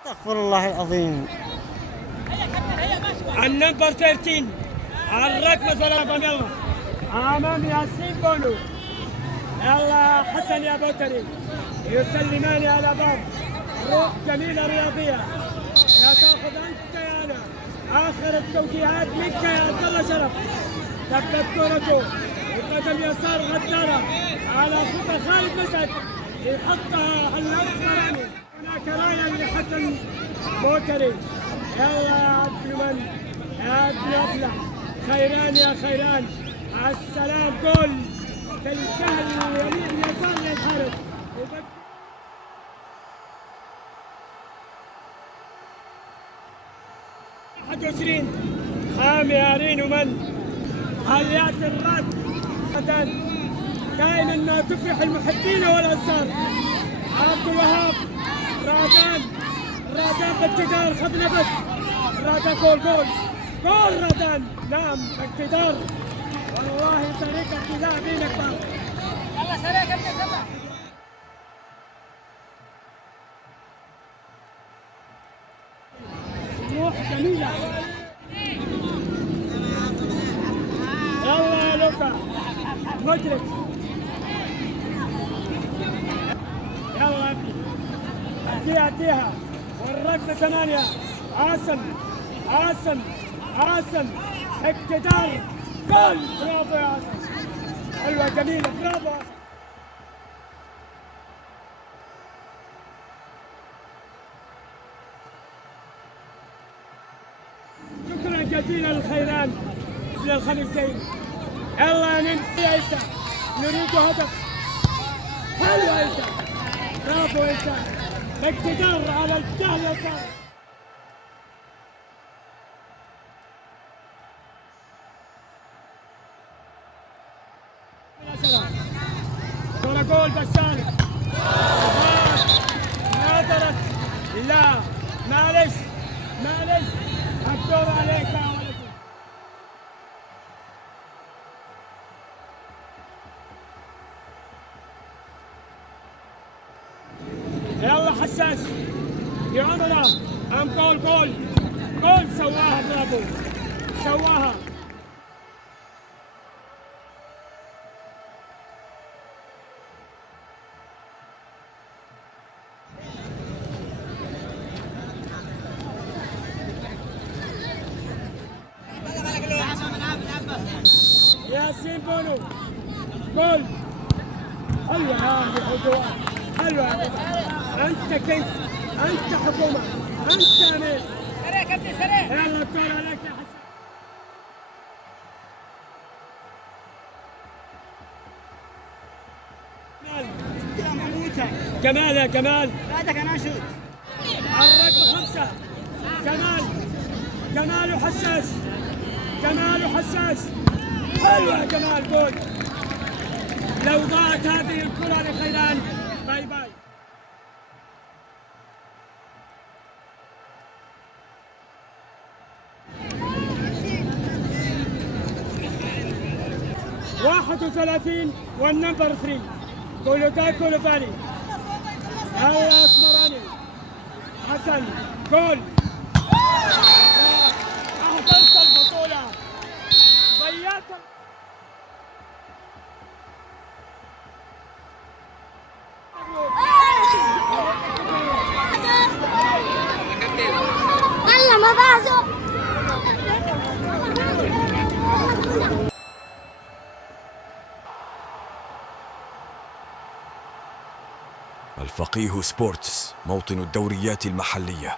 استغفر الله العظيم. النمبر 13 الركبة ثلاثة يلا امام ياسين بونو. يلا حسن يا بوتري يسلمان على بعض. روح جميلة رياضية. لا تاخذ انت يا انا. اخر التوجيهات منك يا عبد الله شرف. تبدأ كرته وقدم يسار غدارة على خطى خالد مسعد يحطها الأسمراني. هناك راية لحسن بوتري. يلا يا عبد المن يا عبد أفلح. خيران يا خيران. على السلام جول في الجهل اليمين يسار للحارس. 21 خامي هارين ومن عاليات الرد كاين انه تفرح المحبين والانصار. عبد الوهاب رادان باقتدار خذ نفس. رادان جول رادان. نعم باقتدار. والله طريقة لاعبين كبار. يلا سريع كابتن يلا. روح جميلة. يلا يا لوكا مدرك. يلا ابني اديها والركبة 8. عاصم اقتدار جول. برافو يا عاصم. حلوة جميلة برافو عاصم. شكرا جزيلا للخيران للخميسين. يلا نمشي عيسى نريد هدف. حلو عيسى برافو عيسى باقتدار على الجهه اليسار. كرة جول بشار. نادرت. لا معلش الدور عليك يا ولدي. يلا حساس يا عمرنا. جول سواها برافو سواها. ياسين بونو جول. حلوة هذه الحكومة. حلوة أنت كيف أنت حكومة أنت أمير. سريع كابتن سريع. يلا الدور عليك يا حسن. جمال يا جمال. بعدك أنا أشوت. الرقم 5 جمال وحساس. حلوة يا جمال جول. لو ضاعت هذه الكرة لخيران باي 31 والنمبر 3 كولوفاني. هيا اسمراني حسن جول. أهدرت البطولة ضيعت. الله ما بعزه. الفقيه سبورتس، موطن الدوريات المحلية.